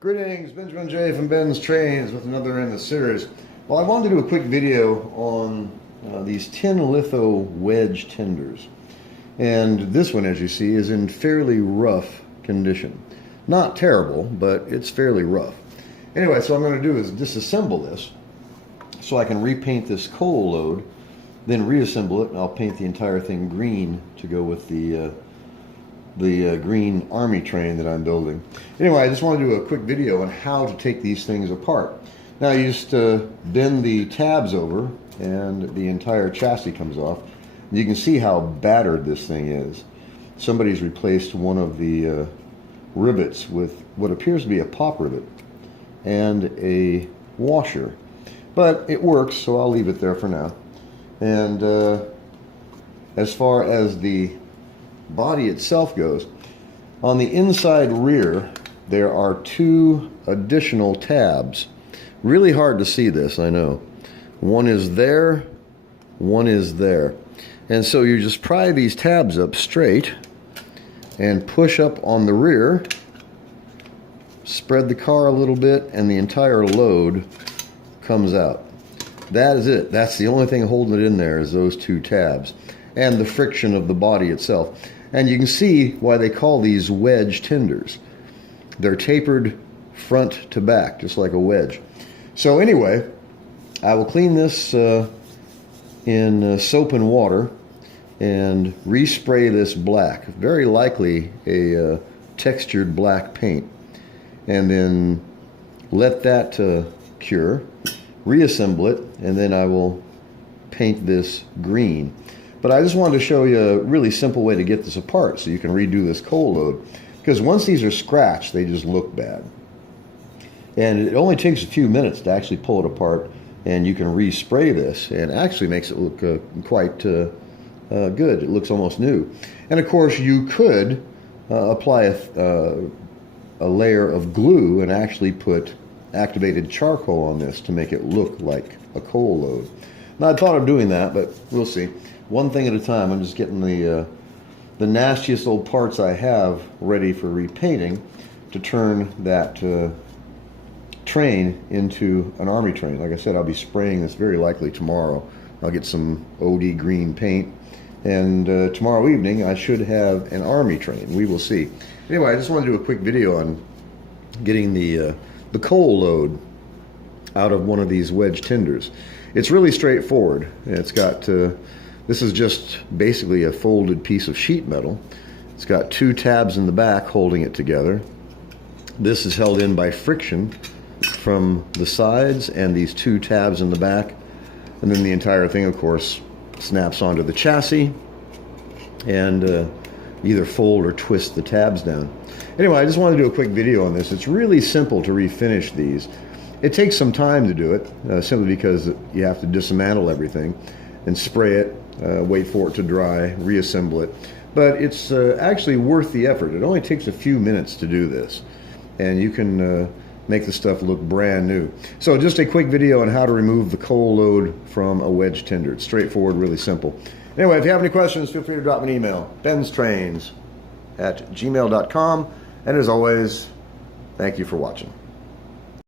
Greetings, Benjamin J from BENZTRAINZ with another in the series. Well, I wanted to do a quick video on these tin litho wedge tenders. And this one, as you see, is in fairly rough condition. Not terrible, but it's fairly rough. Anyway, so what I'm going to do is disassemble this so I can repaint this coal load, then reassemble it, and I'll paint the entire thing green to go with the green army train that I'm building. Anyway, I just want to do a quick video on how to take these things apart. Now, you just bend the tabs over and the entire chassis comes off. You can see how battered this thing is. Somebody's replaced one of the rivets with what appears to be a pop rivet and a washer. But it works, so I'll leave it there for now. And as far as the body itself goes, on the inside rear there are two additional tabs. Really hard to see this, I know. One is there, one is there. And so you just pry these tabs up straight and push up on the rear, spread the car a little bit, and the entire load comes out. That is it. That's the only thing holding it in there, is those two tabs and the friction of the body itself. And you can see why they call these wedge tenders. They're tapered front to back, just like a wedge. So anyway, I will clean this in soap and water and respray this black, very likely a textured black paint, and then let that cure, reassemble it, and then I will paint this green. But I just wanted to show you a really simple way to get this apart so you can redo this coal load. Because once these are scratched, they just look bad. And it only takes a few minutes to actually pull it apart, and you can respray this, and actually makes it look quite good. It looks almost new. And of course, you could apply a layer of glue and actually put activated charcoal on this to make it look like a coal load. Now, I thought of doing that, but we'll see. One thing at a time. I'm just getting the nastiest old parts I have ready for repainting to turn that train into an army train. Like I said, I'll be spraying this very likely tomorrow. I'll get some OD green paint, and tomorrow evening I should have an army train. We will see. Anyway, I just want to do a quick video on getting the coal load out of one of these wedge tenders. It's really straightforward. It's got this is just basically a folded piece of sheet metal. It's got two tabs in the back holding it together. This is held in by friction from the sides and these two tabs in the back. And then the entire thing, of course, snaps onto the chassis and either fold or twist the tabs down. Anyway, I just wanted to do a quick video on this. It's really simple to refinish these. It takes some time to do it, simply because you have to dismantle everything and spray it, wait for it to dry, reassemble it. But it's actually worth the effort. It only takes a few minutes to do this, and you can make the stuff look brand new. So just a quick video on how to remove the coal load from a wedge tender. It's straightforward, really simple. Anyway, if you have any questions, feel free to drop me an email, BENZTRAINZ@gmail.com. And as always, thank you for watching.